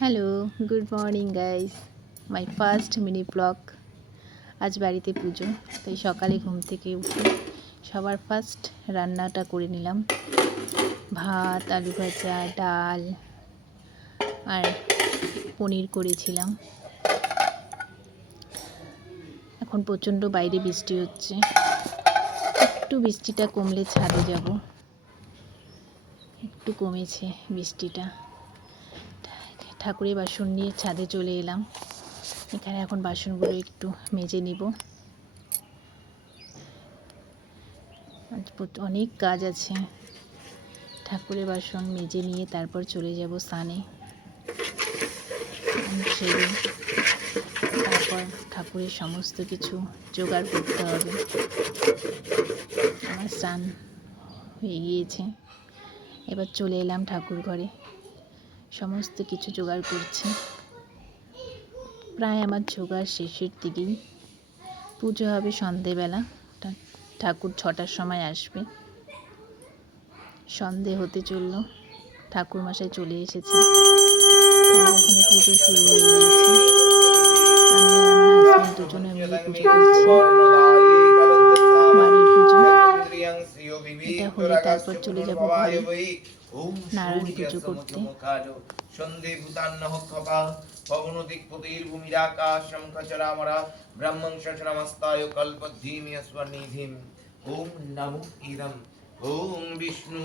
Hello, good morning guys. My first mini blog. আজ বাড়িতে পুজো, তাই সকালে ঘুম থেকে উঠে সবার ফার্স্ট রান্নাটা করে নিলাম। ভাত, আলু ভাজা, ডাল আর পনির করেছিলাম। এখন প্রচণ্ড বাইরে বৃষ্টি হচ্ছে, একটু বৃষ্টিটা কমলে ছাদে যাব। একটু কমেছে বৃষ্টিটা। ঠাকুরের বাসন নিয়ে ছাদে চলে এলাম। এখানে এখন বাসনগুলো একটু মেজে নিব। অনেক কাজ আছে। ঠাকুরের বাসন মেজে নিয়ে তারপর চলে যাব স্নানে। তারপর ঠাকুরের সমস্ত কিছু জোগাড় করতে হবে। আমার স্নান হয়ে গিয়েছে, এবার চলে এলাম ঠাকুর ঘরে। সমস্ত কিছু জোগাড় করছি। প্রায় আমার জোগাড় শেষের দিকেই। পুজো হবে সন্ধেবেলা। ঠাকুর 6টার সময় আসবে। সন্ধে হতে চলল, ঠাকুর মশাই চলে এসেছে। এখানে পুজো শুরু হয়ে গিয়েছে। আমি আর আমার হাজব্যান্ড দুজনে মিলে পুজো করছি, বাড়ির পুজো। এটা হলে তারপর চলে যাব ঘরে নারায়ণ পুজো করতে। সন্ধে ভূতান্নহ খপা পবনদিক পতির ভূমিরাকাশম খচরামরা ব্রহ্মং শশরমস্তায় কল্পদ্ধিমি স্বনিধিম। ওম নমো ইদম। ওম বিষ্ণু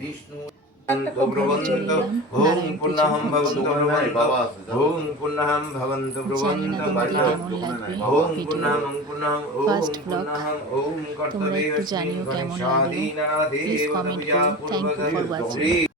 বিষ্ণু প্রবন্ত ওম পুণ্যহম ভবন্ত প্রবন্ত ওম পুণ্যহম ভবন্ত প্রবন্ত ওম পুণ্যহম পুণ্যহম ওম পুণ্যহম ওম কর্তব্যস্মিং গণেশাদীনাথে প্লিজ কমেন্ট করো। Thank you for watching.